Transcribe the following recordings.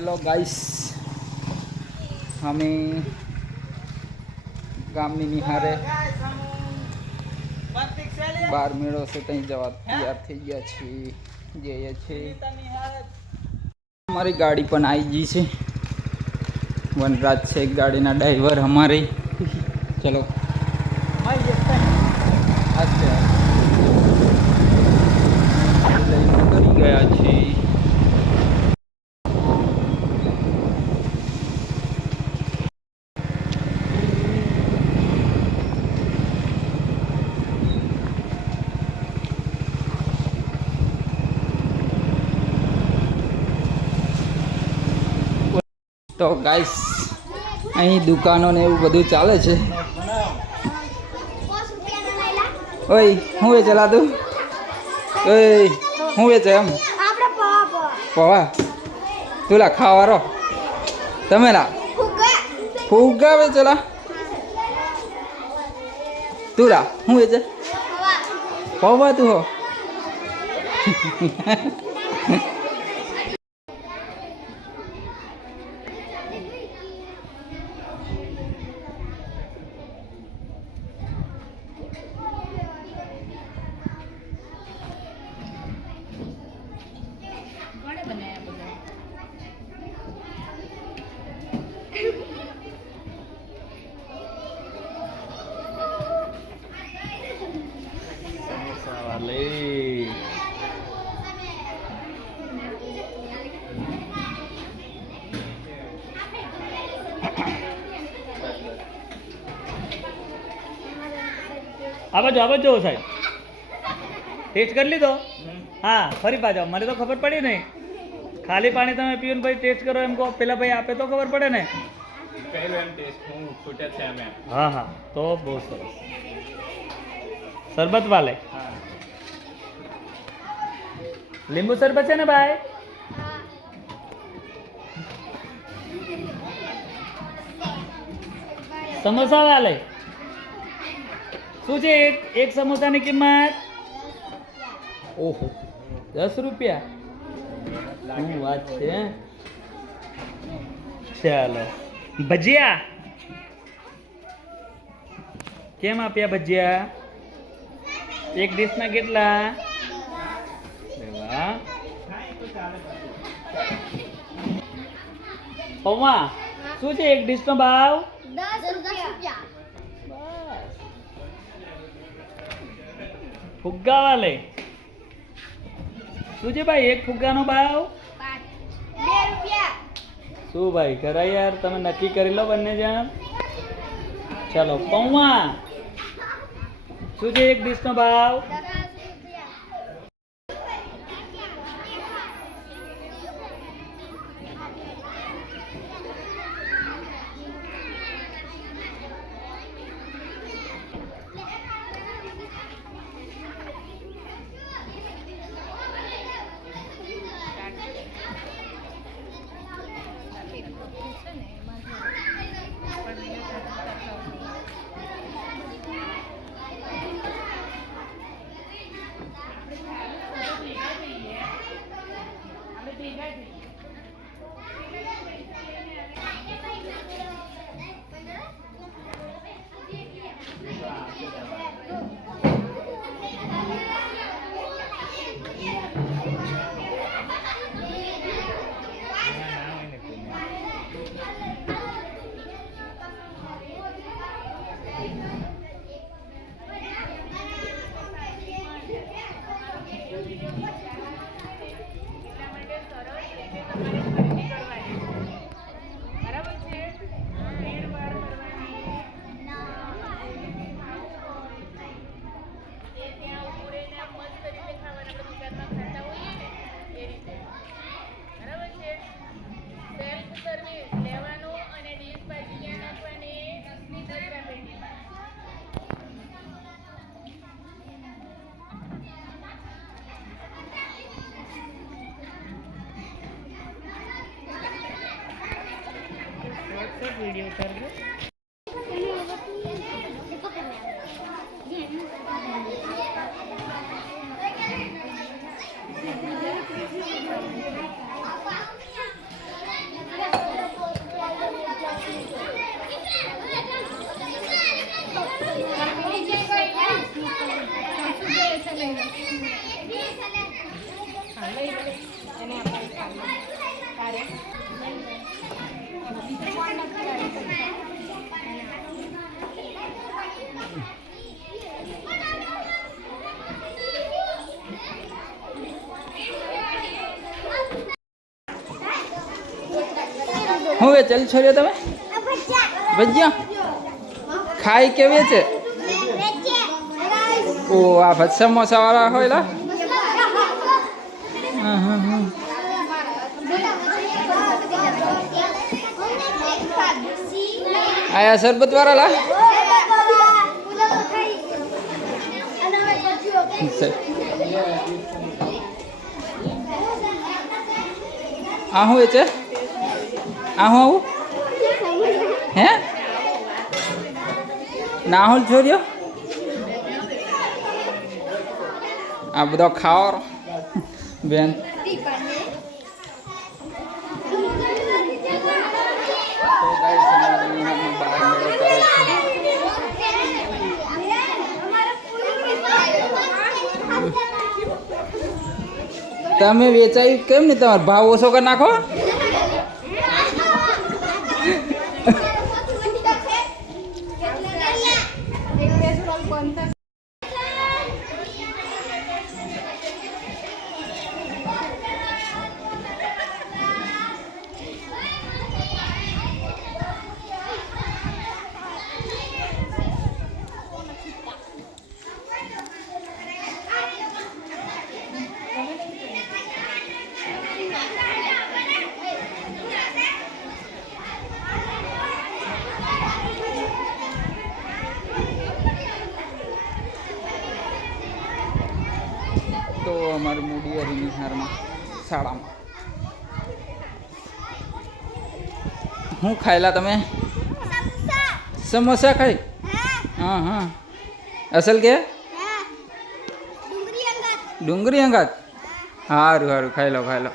Hello guys, અમે ગામની નિહારે બાર મેળો છે ત્યાં જવા તૈયાર થઈ ગયા છીએ. જઈએ છીએ. અમારી ગાડી પણ આવી ગઈ છે. વનરાજ છે ગાડીના ડ્રાઈવર અમારે. ચલો કરી ગયા છીએ. તો ગાઈસ અહીં દુકાનો ને એવું બધું ચાલે છે. ઓય હું વેચેલા તું? ઓય હું વેચે એમ? પવા તુલા ખાવારો તમે લા ફુગ્ગા વેચેલા તુલા હું વેચે પવા તું હો. આ બાજુ સાહેબ ટેસ્ટ કરી લીધો. હા ફરી પાછો, મને તો ખબર પડી નહીં. ખાલી પાણી તમે પીઓ ને ભાઈ ટેસ્ટ કરો એમ કહો, પેલા ભાઈ આપે તો ખબર પડે ને. હા હા તો બહુ સરસ. શરબત વાલે લીંબુ શરબત છે ને ભાઈ? સમોસા વાલે શું છે? એક સમોસાની કિંમત ઓહો 10 રૂપિયા. શું વાત છે. ચાલો ભજીયા કેમ આપ્યા? ભજીયા એક ડીશના કેટલા? પૌવા શું છે? એક ડીશનો ભાવ 10 રૂપિયા. ફુગ્ગા વાલે શું છે ભાઈ? એક ફુગ્ગાનો ભાવ 2 રૂપિયા. શું ભાઈ કરા યાર, તમે નક્કી કરી લો બંને જણ. ચાલો પૌવા શું છે? એક ડીશનો ભાવ 10 રૂપિયા. वीडियो उतर गए. હું વે ચાલ છોડ્યો તમે ભજીયા ખાઈ કેવી છે ઓ આ ભજ સમોસા વાળા હોય લા આયા શરબત વાળા લા આ હું છે આ હું આવું હે નાહુલ છોડ્યો આ બધો ખાવાનો બેન તમે વેચાયું કેમ ને તમારો ભાવ ઓછો કરી નાખો તો અમારી મૂડી હરીની હારમાં શાળામાં શું ખાયેલા તમે સમોસા ખાઈ હા હા અસલ કે ડુંગળી અંગાત સારું સારું ખાઈ લો ખાઈ લો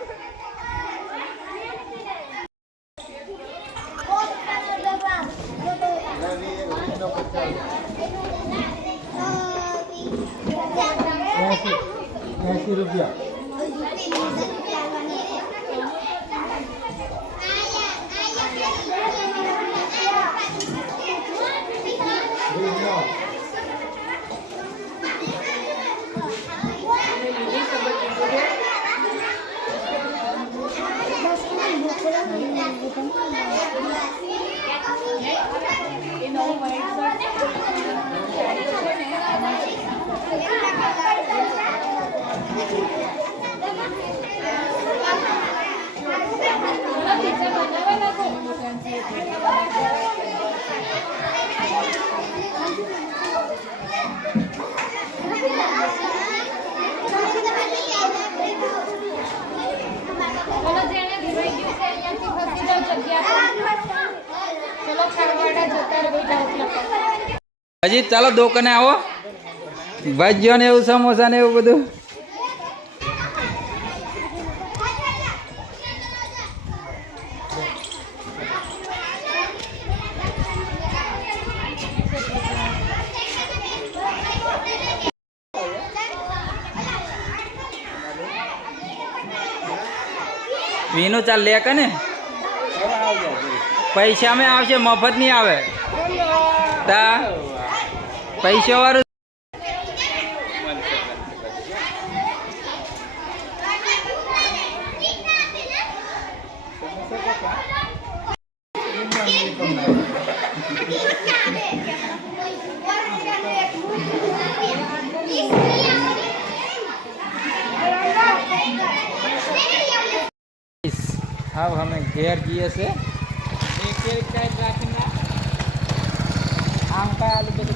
હજી ચાલો દુકાને આવો ભાજીઓ ને એવું સમોસા ને એવું બધું વીનું ચાલ લે કે ને પૈસા में આવશે મફત નહીં આવે તા પૈસા વાળું हाँ हमें घेर दिए से एक टाइप રાખીને આમ કાય આલુ બધું